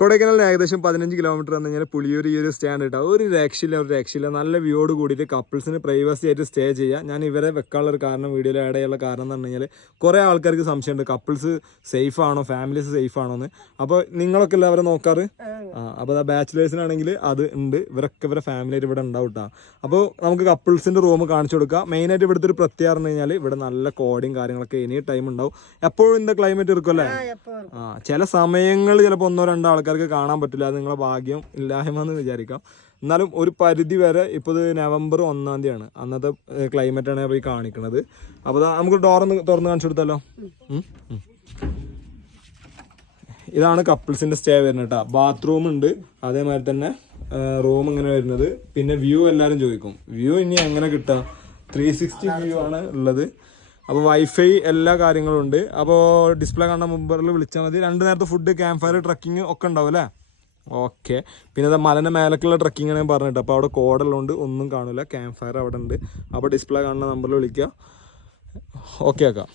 കൊടൈക്കനാലിന് ഏകദേശം 15 കിലോമീറ്റർ വന്നു കഴിഞ്ഞാൽ പുളിയൂർ ഈ ഒരു സ്റ്റാൻഡ് കിട്ടുക. ഒരു രക്ഷയില്ല. നല്ല വ്യൂയോട് കൂടിയിട്ട് കപ്പിൾസിന് പ്രൈവസി ആയിട്ട് സ്റ്റേ ചെയ്യുക. ഞാൻ ഇവരെ വെക്കാനുള്ള ഒരു കാരണം, വീഡിയോയിൽ ആഡ് ചെയ്യാനുള്ള കാരണം എന്ന് പറഞ്ഞു കഴിഞ്ഞാൽ കുറേ ആൾക്കാർക്ക് സംശയമുണ്ട് കപ്പിൾസ് സേഫ് ആണോ, ഫാമിലീസ് സേഫ് ആണോ എന്ന്. അപ്പോൾ നിങ്ങളൊക്കെ അല്ലേ അവരെ നോക്കാറ്? അപ്പോൾ ആ ബാച്ചിലേഴ്സിനാണെങ്കിൽ അത് ഉണ്ട്. ഇവരൊക്കെ ഇവരെ ഫാമിലിയായിട്ട് ഇവിടെ ഉണ്ടാവും കേട്ടോ. അപ്പോൾ നമുക്ക് കപ്പിൾസിൻ്റെ റൂം കാണിച്ചു കൊടുക്കുക. മെയിനായിട്ട് ഇവിടുത്തെ ഒരു പ്രത്യേകത പറഞ്ഞു കഴിഞ്ഞാൽ ഇവിടെ നല്ല കോടിയും കാര്യങ്ങളൊക്കെ എനി ടൈം ഉണ്ടാവും. എപ്പോഴും ഇന്ന ക്ലൈമറ്റ് ഇരിക്കുമല്ലേ? ചില സമയങ്ങളിൽ ചിലപ്പോൾ 1-2 ആൾക്കാർക്ക് കാണാൻ പറ്റില്ല. അത് നിങ്ങളെ ഭാഗ്യം ഇല്ലായ്മ എന്ന് വിചാരിക്കാം. എന്നാലും ഒരു പരിധി വരെ ഇപ്പോൾ ഇത് നവംബർ 1-ാം തീയതിയാണ്, അന്നത്തെ ക്ലൈമറ്റാണ് ഇപ്പോൾ ഈ കാണിക്കുന്നത്. അപ്പോൾ നമുക്ക് ഡോറൊന്ന് തുറന്ന് കാണിച്ചു കൊടുത്താലോ? ഇതാണ് കപ്പിൾസിൻ്റെ സ്റ്റേ വരുന്നത് കേട്ടോ. ബാത്റൂം ഉണ്ട്, അതേമാതിരി തന്നെ റൂം ഇങ്ങനെ വരുന്നത്. പിന്നെ വ്യൂ എല്ലാവരും ചോദിക്കും, വ്യൂ ഇനി എങ്ങനെ കിട്ടുക? 360 വ്യൂ ആണ് ഉള്ളത്. അപ്പോൾ വൈഫൈ എല്ലാ കാര്യങ്ങളും ഉണ്ട്. അപ്പോൾ ഡിസ്പ്ലേ കണ്ട മുമ്പറിൽ വിളിച്ചാൽ മതി. 2 നേരത്തെ ഫുഡ്, ക്യാമ്പ് ഫയർ, ട്രക്കിങ് ഒക്കെ ഉണ്ടാവും അല്ലേ? ഓക്കെ. പിന്നെ അത് മലൻ്റെ മേലക്കുള്ള ട്രക്കിങ് ആണ് ഞാൻ പറഞ്ഞിട്ട്. അപ്പോൾ അവിടെ കോഡുള്ളതുകൊണ്ട് ഒന്നും കാണില്ല. ക്യാമ്പ് ഫയർ അവിടെ ഉണ്ട്. അപ്പോൾ ഡിസ്പ്ലേ കാണുന്ന നമ്പറിൽ വിളിക്കുക. ഓക്കെ ആക്കാം.